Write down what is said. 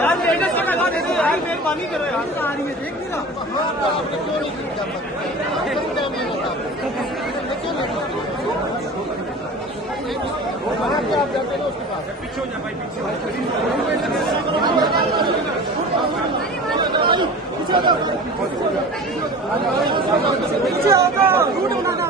यार मेरे से लगा दे दो यार, मेहरबानी करो यार। आ रही है देख नहीं रहा। पीछे हो जा भाई, पीछे पीछे होगा रूट बनाना।